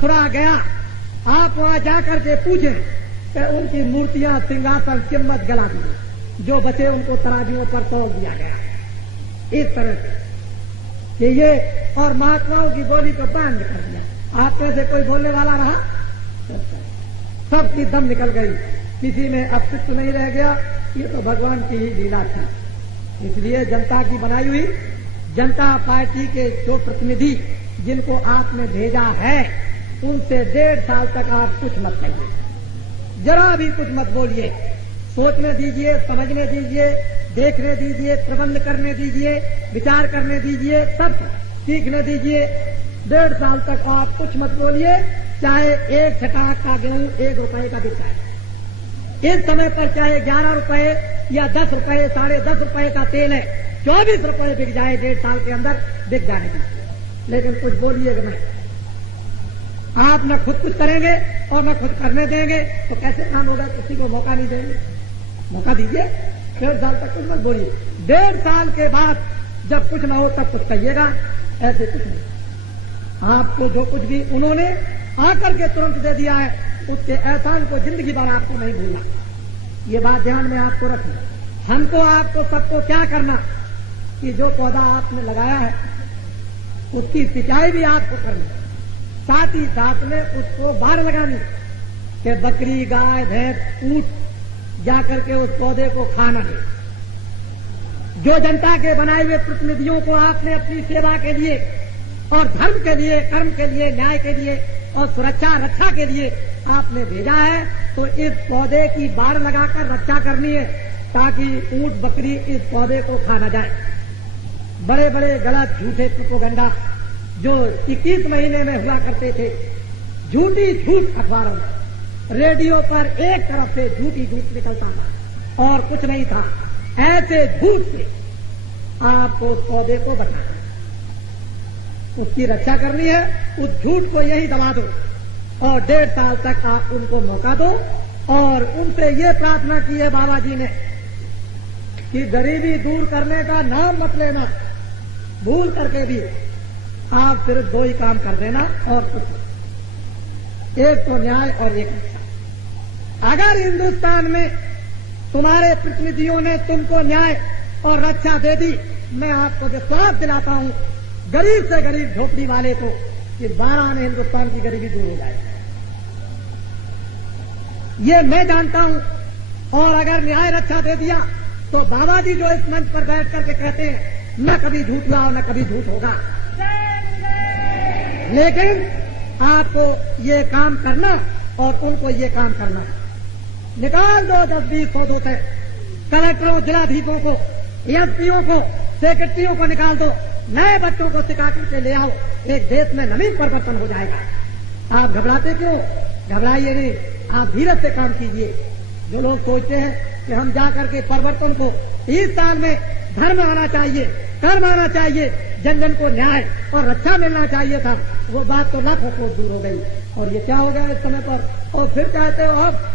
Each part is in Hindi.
मथुरा गया, आप वहां जाकर के पूछे कि उनकी मूर्तियां, सिंहासन, कीमत गला दी, जो बचे उनको तराजुओं पर तोल दिया गया। इस तरह से कि ये और महात्माओं की बोली को बंद कर दिया। आप में से कोई बोलने वाला रहा? सबकी दम निकल गई, किसी में अस्तित्व नहीं रह गया। ये तो भगवान की ही लीला थी। इसलिए जनता की बनाई हुई जनता पार्टी के जो प्रतिनिधि जिनको आपने भेजा है, उनसे 1.5 साल तक आप कुछ मत कहिए, जरा भी कुछ मत बोलिए। सोचने दीजिए, समझने दीजिए, देखने दीजिए, प्रबंध करने दीजिए, विचार करने दीजिए, सब सीखने दीजिए। 1.5 साल तक आप कुछ मत बोलिए, चाहे एक छटाक का गेहूं 1 रुपए का बिकता है। इस समय पर चाहे 11 रुपए या 10 रुपए, 10.5 रुपए का तेल है, 24 रुपए बिक जाए 1.5 साल के अंदर, बिक जाने दीजिए। लेकिन कुछ बोलिएगा नहीं। आप न खुद कुछ करेंगे और न खुद करने देंगे तो कैसे काम होगा? किसी को मौका नहीं देंगे। मौका दीजिए। 1.5 साल तक कुछ मत बोलिए। 1.5 साल के बाद जब कुछ न हो तब कुछ कहिएगा। ऐसे कुछ नहीं। आपको जो कुछ भी उन्होंने आकर के तुरंत दे दिया है, उसके एहसान को जिंदगी भर आपको नहीं भूलना। ये बात ध्यान में आपको रखना। हमको, आपको, सबको क्या करना कि जो पौधा आपने लगाया है उसकी सिंचाई भी आपको करनी, साथ ही साथ में उसको बाढ़ लगानी कि बकरी, गाय, भैंस, ऊंट जाकर के उस पौधे को खाना दे। जो जनता के बनाए हुए प्रतिनिधियों को आपने अपनी सेवा के लिए और धर्म के लिए, कर्म के लिए, न्याय के लिए और सुरक्षा रक्षा के लिए आपने भेजा है, तो इस पौधे की बाढ़ लगाकर रक्षा करनी है ताकि ऊंट, बकरी इस पौधे को खा न जाए। बड़े बड़े गलत झूठे प्रोपेगेंडा जो 21 महीने में हुआ करते थे, झूठी झूठ अखबारों में, रेडियो पर एक तरफ से झूठी झूठ निकलता था और कुछ नहीं था। ऐसे झूठ से आपको उस पौधे को बचाना है, उसकी रक्षा करनी है। उस झूठ को यही दबा दो और 1.5 साल तक आप उनको मौका दो। और उनसे ये प्रार्थना की है बाबा जी ने कि गरीबी दूर करने का नाम मत लेना, भूल करके भी आप सिर्फ 2 ही काम कर देना और कुछ, एक तो न्याय और एक रक्षा। अगर हिंदुस्तान में तुम्हारे प्रतिनिधियों ने तुमको न्याय और रक्षा दे दी, मैं आपको विश्वास दिलाता हूं गरीब से गरीब झोपड़ी वाले को कि 12 आने हिंदुस्तान की गरीबी दूर हो जाएगी। ये मैं जानता हूं। और अगर न्याय रक्षा दे दिया तो बाबा जी जो इस मंच पर बैठ करके कहते हैं न कभी झूठ हुआ और न कभी झूठ होगा, लेकिन आपको ये काम करना और उनको ये काम करना है। निकाल दो 10-20 पौधों से कलेक्टरों, जिलाधीशों को, एसपीओ को, सेक्रेटरियों को निकाल दो, नए बच्चों को सिखा करके ले आओ। एक देश में नवीन परिवर्तन हो जाएगा। आप घबराते क्यों? घबराइए नहीं, आप धीरज से काम कीजिए। जो लोग सोचते हैं कि हम जाकर के परिवर्तन को 30 साल में धर्म आना चाहिए, कर्म आना चाहिए, जन जन को न्याय और रक्षा मिलना चाहिए था, वो बात तो लाखों कोस दूर हो गई। और ये क्या हो गया इस समय पर? और फिर कहते हो आप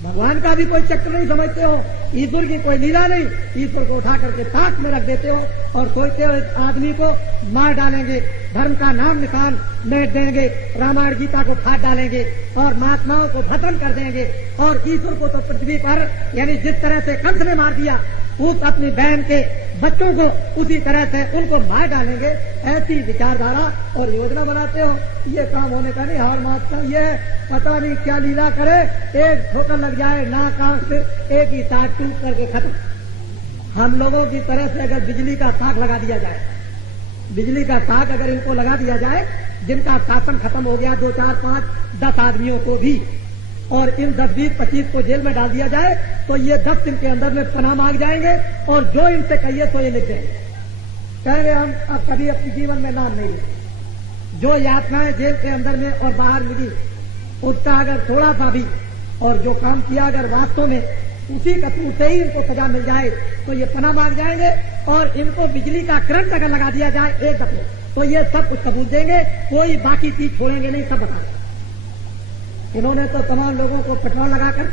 भगवान का भी कोई चक्र नहीं समझते हो, ईश्वर की कोई लीला नहीं, ईश्वर को उठा करके ताक में रख देते हो और सोचते हो इस आदमी को मार डालेंगे, धर्म का नाम निशान मेट देंगे, रामायण गीता को फाड़ डालेंगे और महात्माओं को खत्म कर देंगे और ईश्वर को तो पृथ्वी पर यानी जिस तरह से कंस ने मार दिया उस अपनी बहन के बच्चों को, उसी तरह से उनको मार डालेंगे। ऐसी विचारधारा और योजना बनाते हो, ये काम होने का नहीं। हार मारता ये पता नहीं क्या लीला करे, एक ठोकर लग जाए नाक आंख से, एक ही तार टूट करके खत्म। हम लोगों की तरह से अगर बिजली का ताक लगा दिया जाए, बिजली का ताक अगर इनको लगा दिया जाए, जिनका शासन खत्म हो गया 2, 4, 5, 10 आदमियों को भी, और इन 10, 20, 25 को जेल में डाल दिया जाए तो ये 10 दिन के अंदर में पनाह मांग जाएंगे और जो इनसे कहिए तो ये लिख देंगे, कहेंगे हम अब कभी अपने जीवन में नाम नहीं लेंगे। जो यातनाएं जेल के अंदर में और बाहर मिली उसका अगर थोड़ा सा भी और जो काम किया अगर वास्तव में उसी कसूर से ही इनको सजा मिल जाए तो ये पनाह मांग जाएंगे। और इनको बिजली का करंट अगर लगा दिया जाए एक दफे तो ये सब कुछ कबूल देंगे, कोई बाकी चीज छोड़ेंगे नहीं, सब बता। इन्होंने तो तमाम लोगों को पेट्रोल लगाकर,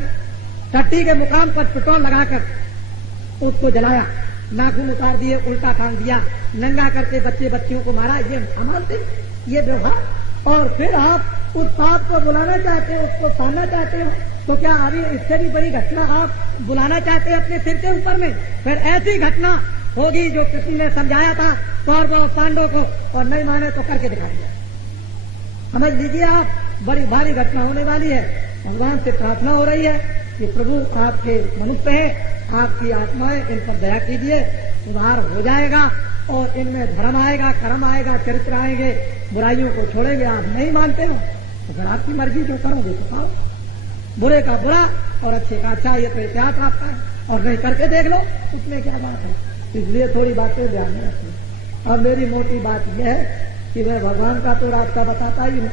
टट्टी के मुकाम पर पेट्रोल लगाकर उसको जलाया, नाखून उतार दिए, उल्टा टांग दिया, नंगा करके बच्चे बच्चियों को मारा। ये मानते ये व्यवहार और फिर आप उस पाप को बुलाना चाहते हो, उसको साधना चाहते हो, तो क्या अभी इससे भी बड़ी घटना आप बुलाना चाहते हैं अपने सिर के ऊपर में? फिर ऐसी घटना होगी जो कृष्ण ने समझाया था कौरवों और पांडवों को, और नहीं माने तो करके दिखाएंगे। समझ लीजिए आप, बड़ी भारी घटना होने वाली है। भगवान से प्रार्थना हो रही है कि प्रभु आपके मनुष्य हैं, आपकी आत्माएं, इन पर दया कीजिए, सुधार हो जाएगा और इनमें धर्म आएगा, कर्म आएगा, चरित्र आएंगे, बुराइयों को छोड़ेंगे। आप नहीं मानते हो तो फिर आपकी मर्जी, जो करोगे तो पाओ। बुरे का बुरा और अच्छे का अच्छा, ये तो इतिहास आपका है, और नहीं करके देख लो, उसमें क्या बात है। इसलिए थोड़ी बातें ध्यान में रखिए। अब मेरी मोटी बात यह है कि मैं भगवान का तो रास्ता बताता ही हूं,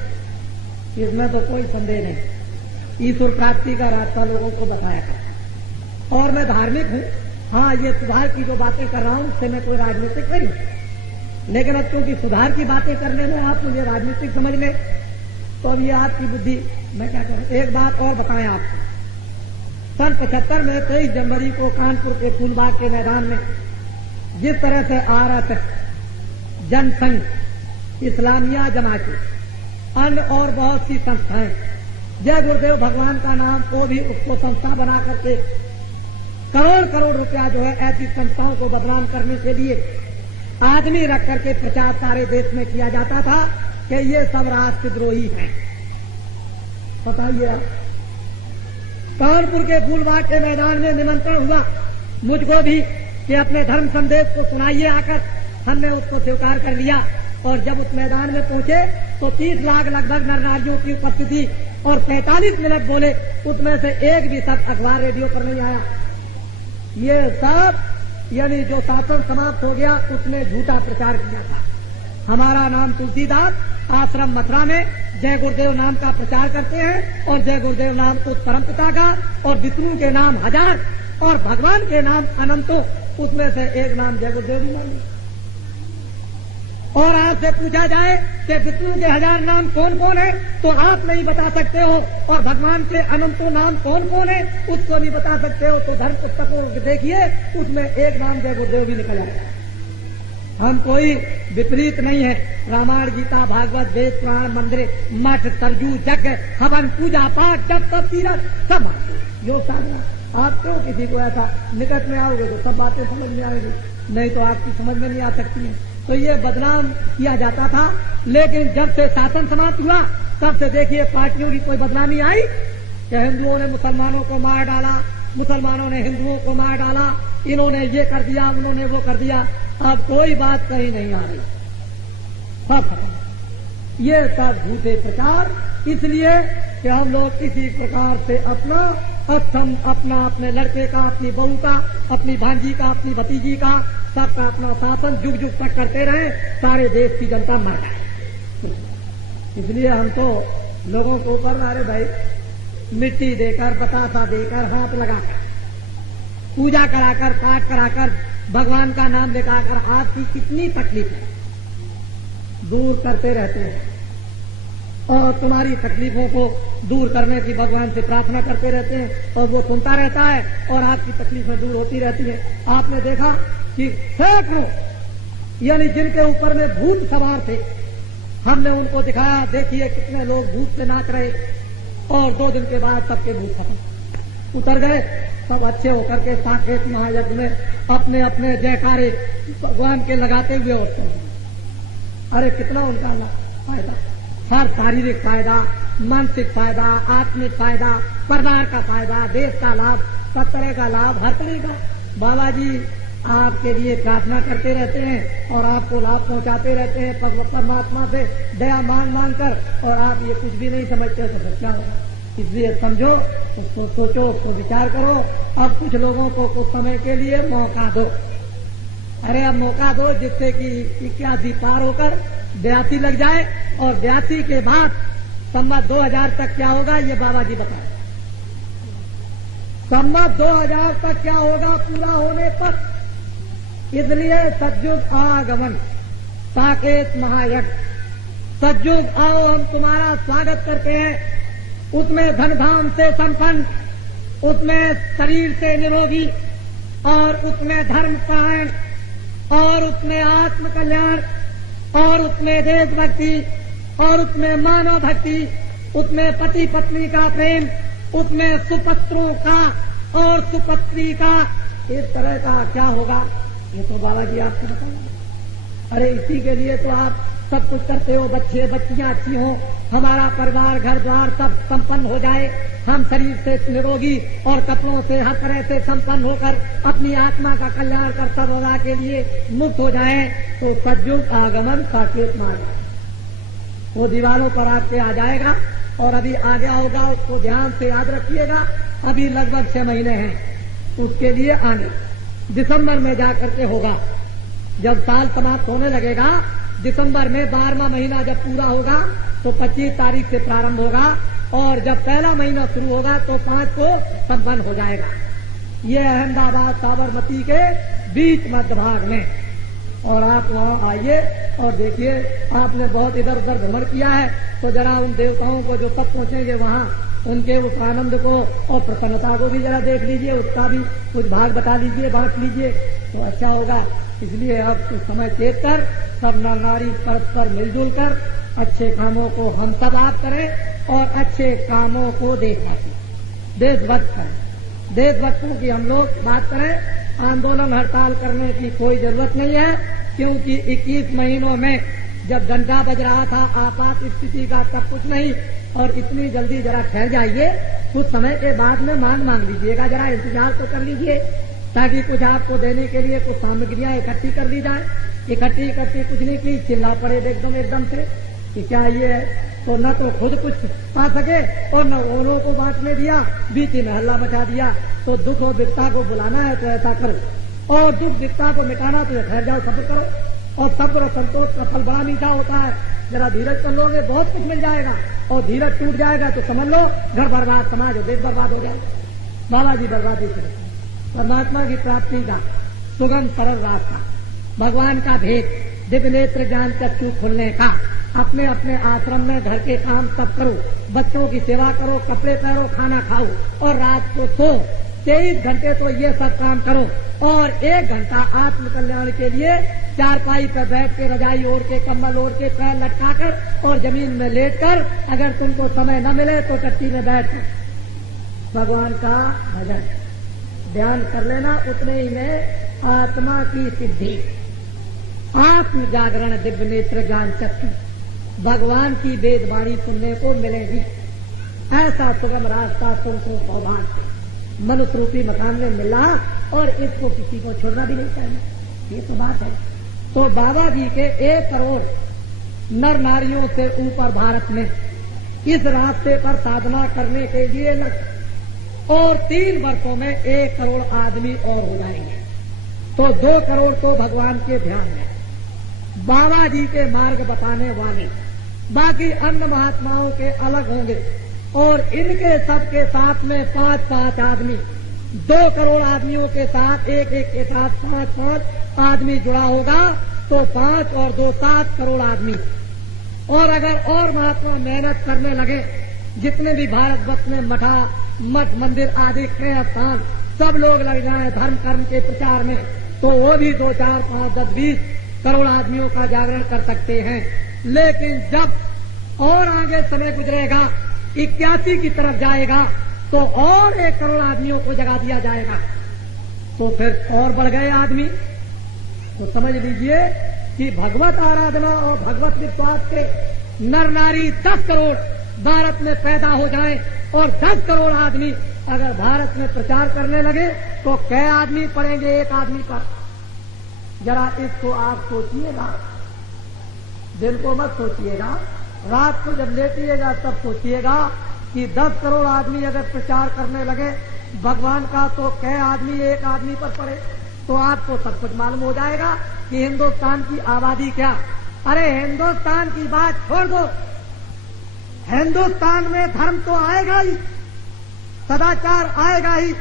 इसमें तो कोई संदेह नहीं। ईश्वर प्राप्ति का रास्ता लोगों को बताया करता, और मैं धार्मिक हूं। हाँ, ये सुधार की जो बातें कर रहा हूं उससे मैं कोई राजनीतिक नहीं, लेकिन अब क्योंकि सुधार की बातें करने में आप मुझे राजनीतिक समझ लें, तो अब ये आपकी बुद्धि, मैं क्या करूं। एक बात और बताएं आपको, सन 75 में 23 जनवरी को कानपुर के फूलबाग के मैदान में जिस तरह से आरएसएस, जनसंघ, इस्लामिया जमाते, अन्य और बहुत सी संस्थाएं जय गुरुदेव भगवान का नाम को भी उसको संस्था बना करके करोड़ करोड़ रुपया जो है ऐसी संस्थाओं को बदनाम करने के लिए आदमी रख करके प्रचार सारे देश में किया जाता था कि ये सब राष्ट्रद्रोही हैं। बताइए आप, कानपुर के फूलबाग के मैदान में निमंत्रण हुआ मुझको भी कि अपने धर्म संदेश को सुनाइए आकर। हमने उसको स्वीकार कर लिया, और जब उस मैदान में पहुंचे तो 30 लाख लगभग नर नारियों की उपस्थिति और 45 मिनट बोले, उसमें से एक भी शब्द अखबार रेडियो पर नहीं आया। ये सब यानी जो शासन समाप्त हो गया उसने झूठा प्रचार किया था। हमारा नाम तुलसीदास, आश्रम मथुरा में जय गुरुदेव नाम का प्रचार करते हैं, और जय गुरुदेव नाम उस परमपिता का, और विष्णु के नाम 1000 और भगवान के नाम अनंतों, उसमें से एक नाम जय गुरुदेव भी मानिए। और आपसे पूछा जाए कि विष्णु के 1000 नाम कौन कौन है, तो आप नहीं बता सकते हो, और भगवान के अनंतों नाम कौन कौन है उसको नहीं बता सकते हो, तो धर्म पुस्तकों को देखिए, उसमें एक नाम जय गुरुदेव भी निकल आएगा। हम कोई विपरीत नहीं है। रामायण, गीता, भागवत, वेद, पुराण, मंदिर, मठ, सरजू, यज्ञ, हवन, पूजा पाठ, जप तप, तीरथ, सब योग साधना। आप क्यों किसी को ऐसा निकट में आओगे तो सब बातें समझ में आएगी, नहीं तो आपकी समझ में नहीं आ सकती है। तो ये बदनाम किया जाता था, लेकिन जब से शासन समाप्त हुआ तब से देखिए पार्टियों की कोई बदनामी आई कि हिंदुओं ने मुसलमानों को मार डाला, मुसलमानों ने हिंदुओं को मार डाला, इन्होंने ये कर दिया, उन्होंने वो कर दिया। अब कोई बात कहीं नहीं आ रही, सब खत्म। ये सब झूठे प्रचार, इसलिए कि हम लोग किसी प्रकार से अपना अक्षम, अपना अपने लड़के का, अपनी बहू का, अपनी भांजी का, अपनी भतीजी का, सबका अपना शासन जुग जुग तक करते रहे, सारे देश की जनता मर जाए। इसलिए हम तो लोगों को ऊपर, अरे भाई, मिट्टी देकर, बतासा देकर, हाथ लगाकर, पूजा कराकर, पाठ कराकर, भगवान का नाम लेकर आपकी कितनी तकलीफ है दूर करते रहते हैं, और तुम्हारी तकलीफों को दूर करने की भगवान से प्रार्थना करते रहते हैं, और वो सुनता रहता है और आपकी तकलीफें दूर होती रहती है। आपने देखा कि सैकड़ों यानी जिनके ऊपर में भूत सवार थे, हमने उनको दिखाया, देखिए कितने लोग भूत से नाच रहे, और 2 दिन के बाद सबके भूत खत्म, उतर गए, सब अच्छे होकर के साकेत महायज्ञ में अपने अपने जयकारे भगवान के लगाते हुए उठते हैं। अरे कितना उनका फायदा, हर शारीरिक फायदा, मानसिक फायदा, आत्मिक फायदा, परिवार का फायदा, देश का लाभ, सब तरह का लाभ, हर तरह का। बाबा जी आपके लिए प्रार्थना करते रहते हैं और आपको लाभ पहुंचाते रहते हैं परमात्मा से दया मांग मांग कर, और आप ये कुछ भी नहीं समझते तो फिर क्या होगा। इसलिए समझो, उसको सोचो, उसको विचार करो। अब कुछ लोगों को कुछ समय के लिए मौका दो। अरे अब मौका दो जिससे कि 81 पार होकर 82 लग जाए, और 82 के बाद संवत 2000 तक क्या होगा ये बाबा जी बताए। संवत 2000 तक क्या होगा पूरा होने पर, इसलिए सतयुग आगमन, साकेत महायज्ञ, सतयुग आओ हम तुम्हारा स्वागत करते हैं। उसमें धन धाम से संपन्न, उसमें शरीर से निरोगी, और उसमें धर्म पालन, और उसमें आत्म कल्याण, और उसमें देशभक्ति, और उसमें मानव भक्ति, उसमें पति पत्नी का प्रेम, उसमें सुपुत्रों का और सुपुत्री का इस तरह का क्या होगा, ये तो बाबा जी आपको बताएंगे। अरे इसी के लिए तो आप सब कुछ करते हो, बच्चे बच्चियां अच्छी हों, हमारा परिवार घर द्वार सब संपन्न हो जाए, हम शरीर से निरोगी और कपड़ों से हर तरह से संपन्न होकर अपनी आत्मा का कल्याण कर सर्वदा के लिए मुक्त हो जाए। तो सज्जुग आगमन साकेत मार्ग, वो दीवारों पर आपके आ जाएगा और अभी आ गया होगा, उसको ध्यान से याद रखिएगा। अभी लगभग 6 महीने हैं उसके लिए आने, दिसंबर में जाकर के होगा। जब साल समाप्त होने लगेगा, दिसंबर में 12वां महीना जब पूरा होगा तो 25 तारीख से प्रारंभ होगा और जब पहला महीना शुरू होगा तो 5 को संपन्न हो जाएगा। ये अहमदाबाद साबरमती के बीच मध्य भाग में, और आप वहाँ आइए और देखिए। आपने बहुत इधर उधर भ्रमण किया है तो जरा उन देवताओं को जो सब पहुंचेंगे वहाँ, उनके उस आनंद को और प्रसन्नता को भी जरा देख लीजिए, उसका भी कुछ भाग बता लीजिए, बांट लीजिए तो अच्छा होगा। इसलिए अब कुछ समय चेत कर सब नर नारी परस्पर मिलजुल कर अच्छे कामों को हम सब आप करें और अच्छे कामों को देशभक्त करें। देशभक्तों की हम लोग बात करें, आंदोलन हड़ताल करने की कोई जरूरत नहीं है, क्योंकि 21 महीनों में जब घंटा बज रहा था आपात स्थिति का तब कुछ नहीं, और इतनी जल्दी जरा ठहर जाइए, कुछ समय के बाद में मांग लीजिएगा, जरा इंतजार तो कर लीजिए ताकि कुछ आपको देने के लिए कुछ सामग्रियां इकट्ठी कर ली जाए। इकट्ठी कुछ नहीं की, चिल्ला पड़े एकदम से कि क्या ये है, तो न तो खुद कुछ पा सके और न औरों को बांटने दिया, बीच में हल्ला मचा दिया। तो दुख और विपदा को बुलाना है तो ऐसा करो, और दुख विपदा को मिटाना तो ठहर जाओ, सब्र करो। और सब्र और संतोष का फल बड़ा मीठा होता है। जरा धीरज कर लोगे बहुत कुछ मिल जाएगा, और धीरज टूट जाएगा तो समझ लो घर बर्बाद, समाज और देश बर्बाद हो जाएगा। बाबा जी बर्बादी से परमात्मा की प्राप्ति का सुगम सरल रास्ता, भगवान का भेद, दिव्य नेत्र ज्ञान चक्षु खुलने का। अपने अपने आश्रम में घर के काम सब करो, बच्चों की सेवा करो, कपड़े पहनो, खाना खाओ और रात को सो। 23 घंटे तो ये सब काम करो, और 1 घंटा आत्म कल्याण के लिए चारपाई पर बैठ के, रजाई ओढ़ के, कम्बल ओढ़ के, पैर लटकाकर और जमीन में लेटकर, अगर तुमको समय न मिले तो टट्टी में बैठ भगवान का भजन ध्यान कर लेना। उतने ही में आत्मा की सिद्धि, आत्म जागरण, दिव्य नेत्र ज्ञान चक्षु, भगवान की वेद वाणी सुनने को मिलेगी। ऐसा सुगम रास्ता तुमको सौभाग्य से मनुष्य रूपी मकान में मिला, और इसको किसी को छोड़ना भी नहीं चाहिए। ये तो बात है। तो बाबा जी के 1 करोड़ नर नारियों से ऊपर भारत में इस रास्ते पर साधना करने के लिए लगे, और 3 वर्षों में 1 करोड़ आदमी और हो जाएंगे। तो 2 करोड़ तो भगवान के ध्यान में, बाबा जी के मार्ग बताने वाले, बाकी अन्य महात्माओं के अलग होंगे, और इनके सबके साथ में 5-5 आदमी, 2 करोड़ आदमियों के साथ एक के साथ 5-5 आदमी जुड़ा होगा, तो 5 और 2 7 करोड़ आदमी। और अगर और महात्मा मेहनत करने लगे, जितने भी भारतवर्ष में मठ मंदिर आदि के स्थान सब लोग लग जाएं धर्म कर्म के प्रचार में, तो वो भी 2, 4, 5, 10, 20 करोड़ आदमियों का जागरण कर सकते हैं। लेकिन जब और आगे समय गुजरेगा, 81 की तरफ जाएगा, तो और 1 करोड़ आदमियों को जगा दिया जाएगा, तो फिर और बढ़ गए आदमी। तो समझ लीजिए कि भगवत आराधना और भगवत विश्वास के नर नारी 10 करोड़ भारत में पैदा हो जाए, और 10 करोड़ आदमी अगर भारत में प्रचार करने लगे, तो कै आदमी पड़ेंगे 1 आदमी पर? जरा इसको आप सोचिएगा, दिन को मत सोचिएगा, रात को जब लेटिएगा तब सोचिएगा कि 10 करोड़ आदमी अगर प्रचार करने लगे भगवान का, तो कै आदमी 1 आदमी पर पड़े? तो आपको सब कुछ मालूम हो जाएगा कि हिंदुस्तान की आबादी क्या। अरे हिंदुस्तान की बात छोड़ दो, हिंदुस्तान में धर्म तो आएगा ही, सदाचार आएगा ही,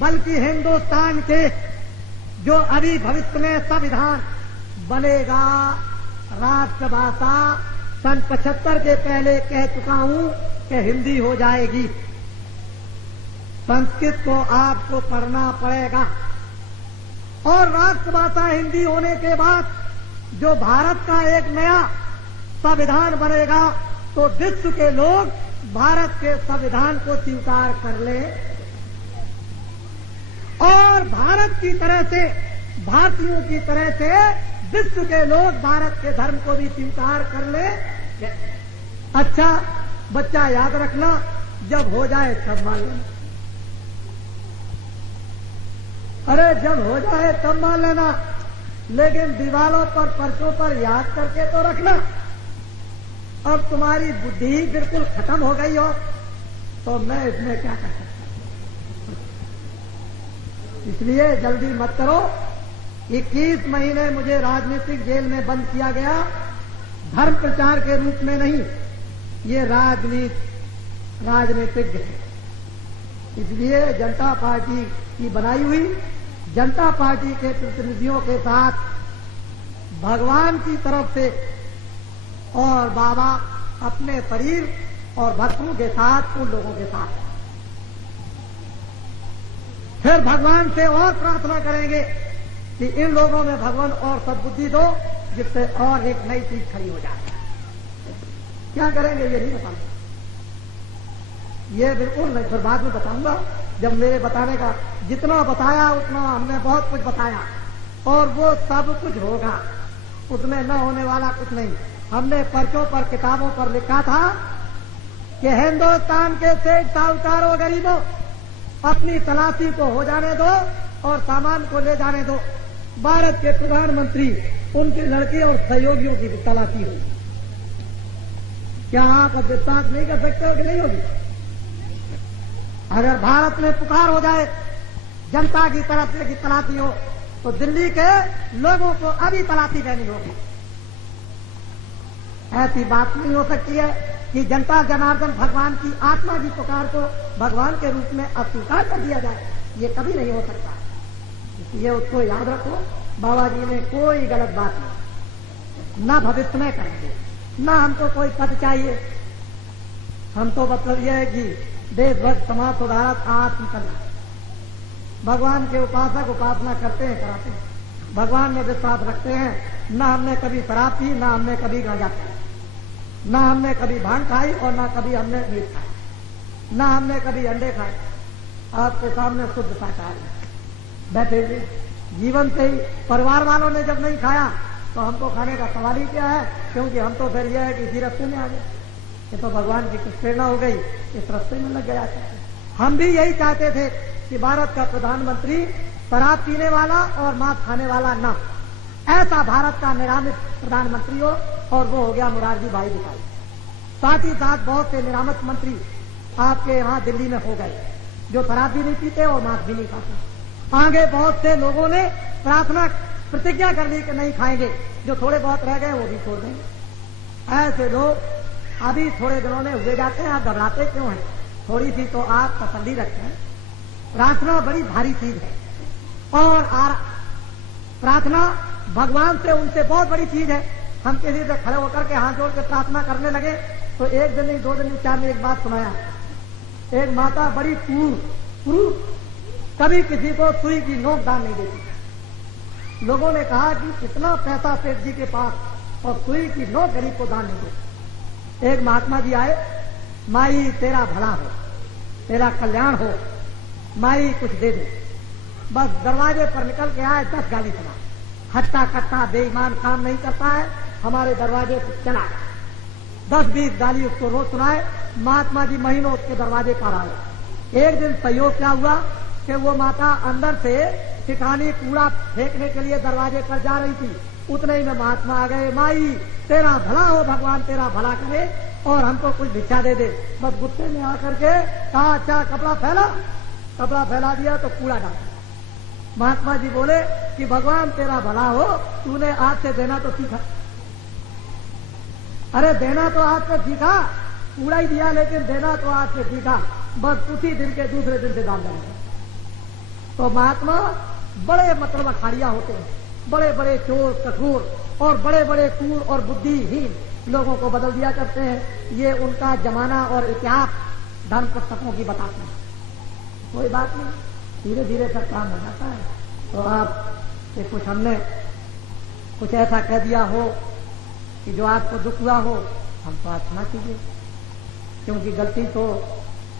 बल्कि हिंदुस्तान के जो अभी भविष्य में संविधान बनेगा, राष्ट्रभाषा सन 75 के पहले कह चुका हूं कि हिंदी हो जाएगी। संस्कृत को आपको पढ़ना पड़ेगा, और राष्ट्रभाषा हिंदी होने के बाद जो भारत का एक नया संविधान बनेगा तो विश्व के लोग भारत के संविधान को स्वीकार कर ले और भारत की तरह से, भारतीयों की तरह से विश्व के लोग भारत के धर्म को भी स्वीकार कर ले। अच्छा बच्चा याद रखना, जब हो जाए तब मान लेना। अरे जब हो जाए तब मान लेना, लेकिन दीवारों पर, पर्चों पर याद करके तो रखना। अब तुम्हारी बुद्धि बिल्कुल खत्म हो गई हो तो मैं इसमें क्या कर सकता हूं। इसलिए जल्दी मत करो। 21 महीने मुझे राजनीतिक जेल में बंद किया गया, धर्म प्रचार के रूप में नहीं, ये राजनीतिज्ञ है। इसलिए जनता पार्टी की बनाई हुई जनता पार्टी के प्रतिनिधियों के साथ भगवान की तरफ से और बाबा अपने शरीर और भक्तों के साथ, उन लोगों के साथ फिर भगवान से और प्रार्थना करेंगे कि इन लोगों में भगवान और सद्बुद्धि दो, जिससे और एक नई चीज खड़ी हो जाए। क्या करेंगे ये नहीं बताऊंगा, ये बिल्कुल नहीं, फिर बाद में बताऊंगा जब मेरे बताने का जितना बताया उतना हमने बहुत कुछ बताया और वो सब कुछ होगा, उसमें न होने वाला कुछ नहीं। हमने पर्चों पर, किताबों पर लिखा था कि हिंदुस्तान के सेठ साहूकारों, गरीबों, अपनी तलाशी को हो जाने दो और सामान को ले जाने दो। भारत के प्रधानमंत्री, उनके लड़के और सहयोगियों की तलाशी होगी। क्या आप अब विश्वास नहीं कर सकते हो कि नहीं होगी? अगर भारत में पुकार हो जाए जनता की तरफ से कि तलाशी हो, तो दिल्ली के लोगों को अभी तलाशी देनी होगी। ऐसी बात नहीं हो सकती है कि जनता जनार्दन भगवान की आत्मा की पुकार को भगवान के रूप में अस्वीकार कर दिया जाए, ये कभी नहीं हो सकता। इसलिए उसको याद रखो, बाबा जी ने कोई गलत बात नहीं, ना भविष्य में करेंगे, ना हमको कोई पद चाहिए। हम तो मतलब यह है कि देशभक्त, समाज सुधारक, आत्म कल्याण, भगवान के उपासक उपासना करते हैं, कराते हैं, भगवान में विश्वास रखते हैं। ना हमने कभी शराब पी, ना हमने कभी गांजा खाया, ना हमने कभी भांग खाई और ना कभी हमने मीट खाया, ना हमने कभी अंडे खाए। आपके सामने शुद्ध शाकाहारी बैठे हुए, जीवन से ही परिवार वालों ने जब नहीं खाया तो हमको खाने का सवाल ही क्या है, क्योंकि हम तो फिर यह है कि इसी रास्ते में आ गए। ये तो भगवान की कुछ प्रेरणा हो गई, इस रास्ते में लग गया। हम भी यही चाहते थे कि भारत का प्रधानमंत्री शराब पीने वाला और मांस खाने वाला न, ऐसा भारत का निरामित प्रधानमंत्री हो, और वो हो गया मुरारजी भाई देसाई। साथ ही साथ बहुत से निरामित मंत्री आपके यहाँ दिल्ली में हो गए, जो शराब भी नहीं पीते और मांस भी नहीं खाते। आगे बहुत से लोगों ने प्रार्थना प्रतिज्ञा कर ली कि नहीं खाएंगे, जो थोड़े बहुत रह गए वो भी छोड़ देंगे। ऐसे लोग अभी थोड़े दिनों में हुए जाते हैं। आप घबराते क्यों हैं? थोड़ी सी तो आप तसल्ली रखते हैं। प्रार्थना बड़ी भारी चीज है और प्रार्थना भगवान से, उनसे बहुत बड़ी चीज है। हम किसी से खड़े होकर के हाथ जोड़ के प्रार्थना करने लगे तो एक दिन नहीं, 2 दिन नहीं, 4 ने एक बात सुनाया। एक माता बड़ी क्रूर, कभी किसी को सुई की नोक दान नहीं देती। लोगों ने कहा कि इतना पैसा सेठ जी के पास और सुई की नोक गरीब को दान नहीं देती। एक महात्मा जी आए, माई तेरा भला हो, तेरा कल्याण हो, माई कुछ दे दे। बस दरवाजे पर निकल के आए, 10 गाली सुना, हट्टा कट्टा बेईमान, काम नहीं करता है, हमारे दरवाजे पर चला। 10-20 गाली उसको रोज सुनाए। महात्मा जी महीनों उसके दरवाजे पर आए। एक दिन सहयोग क्या हुआ कि वो माता अंदर से ठिकाने कूड़ा फेंकने के लिए दरवाजे पर जा रही थी। उतने ही में महात्मा आ गए, माई तेरा भला हो, भगवान तेरा भला करे और हमको कुछ भिक्षा दे दे। बस गुस्से में आकर के कहा, अच्छा कपड़ा फैला दिया तो कूड़ा डाला। महात्मा जी बोले कि भगवान तेरा भला हो, तूने आज से देना तो सीखा। अरे देना तो आज से सीखा, कूड़ा ही दिया, लेकिन देना तो आज से सीखा। बस उसी दिन के दूसरे दिन से दान देना। तो महात्मा बड़े मतलब अखाड़िया होते हैं, बड़े बड़े चोर, कठोर और बड़े बड़े क्रूर और बुद्धिहीन लोगों को बदल दिया करते हैं। ये उनका जमाना और इतिहास धर्म पुस्तकों की बताते हैं। कोई बात नहीं, धीरे धीरे सब काम हो जाता है। तो आप कुछ हमने कुछ ऐसा कह दिया हो कि जो आपको दुख हुआ हो हमको आप क्षमा कीजिए, क्योंकि गलती तो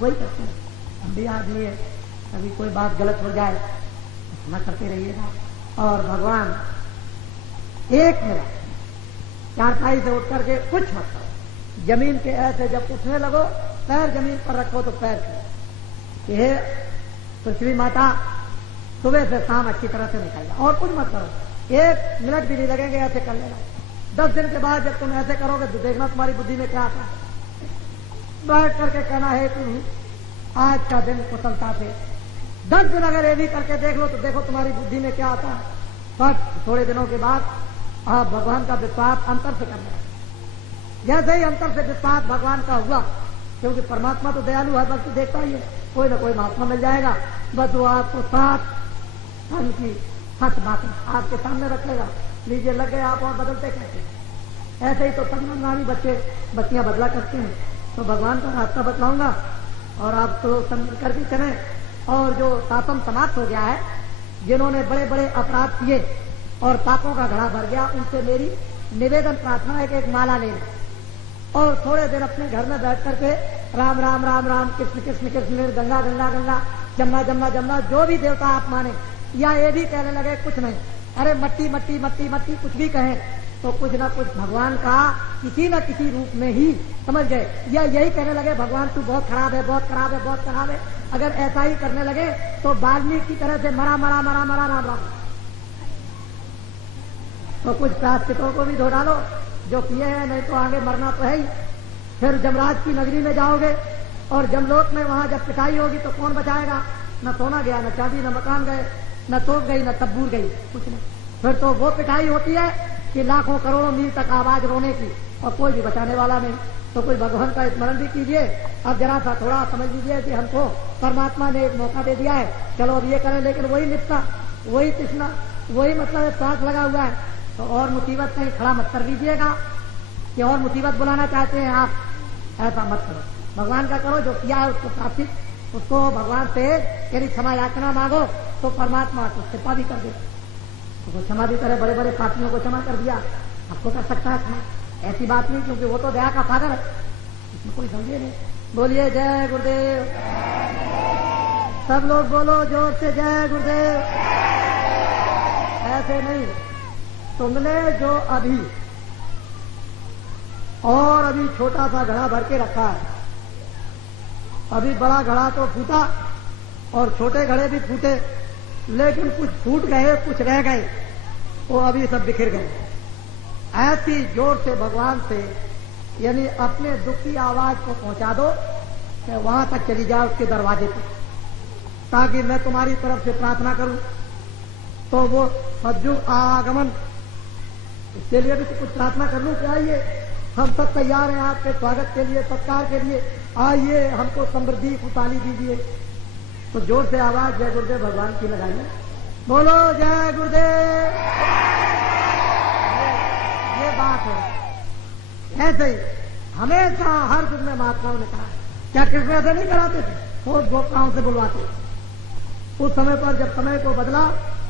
वही करते हैं, हम भी आदमी है, कभी कोई बात गलत हो जाए तो क्षमा करते रहिएगा। और भगवान एक मिला चारपाई से उठ करके कुछ मत करो, जमीन के ऐसे जब उठने लगो पैर जमीन पर रखो तो पैर कि हे पृथ्वी माता सुबह से शाम अच्छी तरह से निकल जाओ और कुछ मत करो, 1 मिनट भी नहीं लगेंगे, ऐसे कर लेना। 10 दिन के बाद जब तुम ऐसे करोगे तो देखना तुम्हारी बुद्धि में क्या आता है, बैठ करके कहना है तुम आज का दिन कुशलता से। 10 दिन अगर ये भी करके देख लो तो देखो तुम्हारी बुद्धि में क्या आता है। बस थोड़े दिनों के बाद आप भगवान का विश्वास अंतर से करने लगे। जैसे ही अंतर से विश्वास भगवान का हुआ, क्योंकि परमात्मा तो दयालु है, बल्कि देखता ही है, कोई ना कोई महात्मा मिल जाएगा, बस वो आपको 7 धन की 7 बातें आपके सामने रखेगा, लीजिए लग गए आप और बदलते कैसे। ऐसे ही तो संगमनारी बच्चियां बदला करते हैं। तो भगवान का रास्ता बतलाऊंगा और आप तो समझ करके चलें। और जो शासन समाप्त हो गया है, जिन्होंने बड़े बड़े अपराध किए और पापों का घड़ा भर गया, उनसे मेरी निवेदन प्रार्थना है कि एक माला ले लें और थोड़े देर अपने घर में बैठ करके राम राम राम राम कृष्ण कृष्ण कृष्ण गंगा गंगा गंगा जमुना जमुना जमुना जो भी देवता आप माने, या ये भी कहने लगे कुछ नहीं, अरे मट्टी मट्टी मट्टी मट्टी कुछ भी कहें तो कुछ ना कुछ भगवान का किसी न किसी रूप में ही समझ गए, या यही कहने लगे भगवान तू बहुत खराब है, बहुत खराब है, बहुत खराब है। अगर ऐसा ही करने लगे तो वाल्मीकि की तरह से मरा मरा मरा मरा राम राम। तो कुछ प्रायश्चितों को भी धो डालो जो किए हैं, नहीं तो आगे मरना तो है ही। फिर जमराज की नगरी में जाओगे और जमलोक में वहां जब पिटाई होगी तो कौन बचाएगा? न सोना गया, न चांदी, न मकान गए, न तोप गई, न तब्बूर गई, कुछ नहीं। फिर तो वो पिटाई होती है कि लाखों करोड़ों मील तक आवाज रोने की और कोई भी बचाने वाला नहीं। तो कोई भगवान का स्मरण भी कीजिए। अब जरा सा थोड़ा समझ लीजिए कि हमको परमात्मा ने एक मौका दे दिया है, चलो अब ये करें, लेकिन वही निष्ठा, वही तृष्णा, वही मतलब स्वार्थ लगा हुआ है। तो और मुसीबत कहीं खड़ा मत कर दीजिएगा कि और मुसीबत बुलाना चाहते हैं आप, ऐसा मत करो। भगवान का करो, जो किया है उसको प्राप्ति, उसको भगवान से यदि क्षमा याचना मांगो तो परमात्मा को कृपा भी कर दे। तो क्षमा भी करे, बड़े बड़े पापियों को क्षमा कर दिया, आपको कर सकता है क्षमा, ऐसी बात नहीं, क्योंकि वो तो दया का सागर है, इसमें कोई समझे नहीं। बोलिए जय गुरुदेव, सब लोग बोलो जोर से जय गुरुदेव। ऐसे नहीं, तुमने जो अभी छोटा सा घड़ा भर के रखा है, अभी बड़ा घड़ा तो फूटा और छोटे घड़े भी फूटे, लेकिन कुछ फूट गए, कुछ रह गए, वो अभी सब बिखर गए। ऐसी जोर से भगवान से यानी अपने दुख की आवाज को पहुंचा दो कि वहां तक चली जाए, उसके दरवाजे तक, ताकि मैं तुम्हारी तरफ से प्रार्थना करूं। तो वो सद्युग आगमन, इसके लिए भी तो कुछ प्रार्थना कर लूं कि आइए, हम सब तैयार हैं आपके स्वागत के लिए, सत्कार के लिए, आइए हमको समृद्धि खुशहाली दीजिए। तो जोर से आवाज जय गुरुदेव भगवान की लगाइए, बोलो जय गुरुदेव। ये बात है। ऐसे ही हमेशा हर युग में महात्माओं ने कहा, क्या कृष्ण ऐसे नहीं कराते थे, और गोपाओं से बुलवाते। उस समय पर जब समय को बदला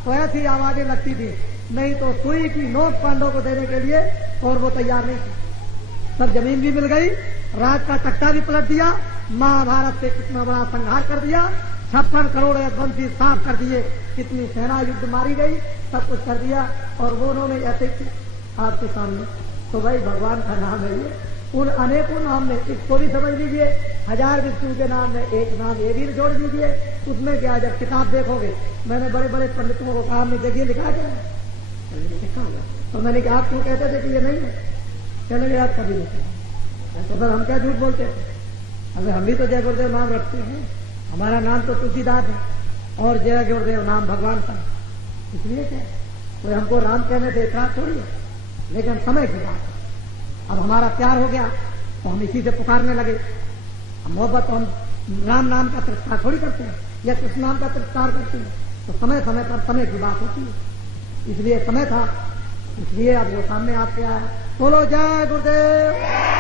तो ऐसी आवाजें लगती थी, नहीं तो सुई की नोक पांडवों को देने के लिए, और वो तैयार नहीं थी। तब जमीन भी मिल गई, राज का तख्ता भी पलट दिया, महाभारत से कितना बड़ा संहार कर दिया, 56 करोड़ यशवंशी साफ कर दिए, कितनी सेना युद्ध मारी गई, सब कुछ कर दिया। और वो उन्होंने ऐसे आपके सामने, तो भाई भगवान का नाम है ये, उन अनेकों नाम में इसको भी समझ लीजिए, 1000 विष्णु के नाम में एक नाम ये भी जोड़ दीजिए। उसमें क्या, जब किताब देखोगे, मैंने बड़े बड़े पंडितों को कहा, हमने जगह लिखा क्या तो मैंने कहा आप क्यों कहते थे कि ये नहीं है? कहने लगे आप कभी नहीं कहा, तो सर हम क्या झूठ बोलते हैं, अगर हम भी तो जय गुरुदेव नाम रखते हैं, हमारा नाम तो तुलसीदास है और जय गुरुदेव नाम भगवान का, इसलिए क्या कोई हमको राम कहने से इतना थोड़ी है। लेकिन समय की बात है, अब हमारा प्यार हो गया तो हम इसी से पुकारने लगे। हम मोहब्बत, हम राम नाम का तिरस्कार थोड़ी करते हैं या कृष्ण नाम का तिरस्कार करते हैं। तो समय समय पर समय की बात होती है, इसलिए समय था, इसलिए अब वो सामने आपके आया। बोलो जय गुरुदेव।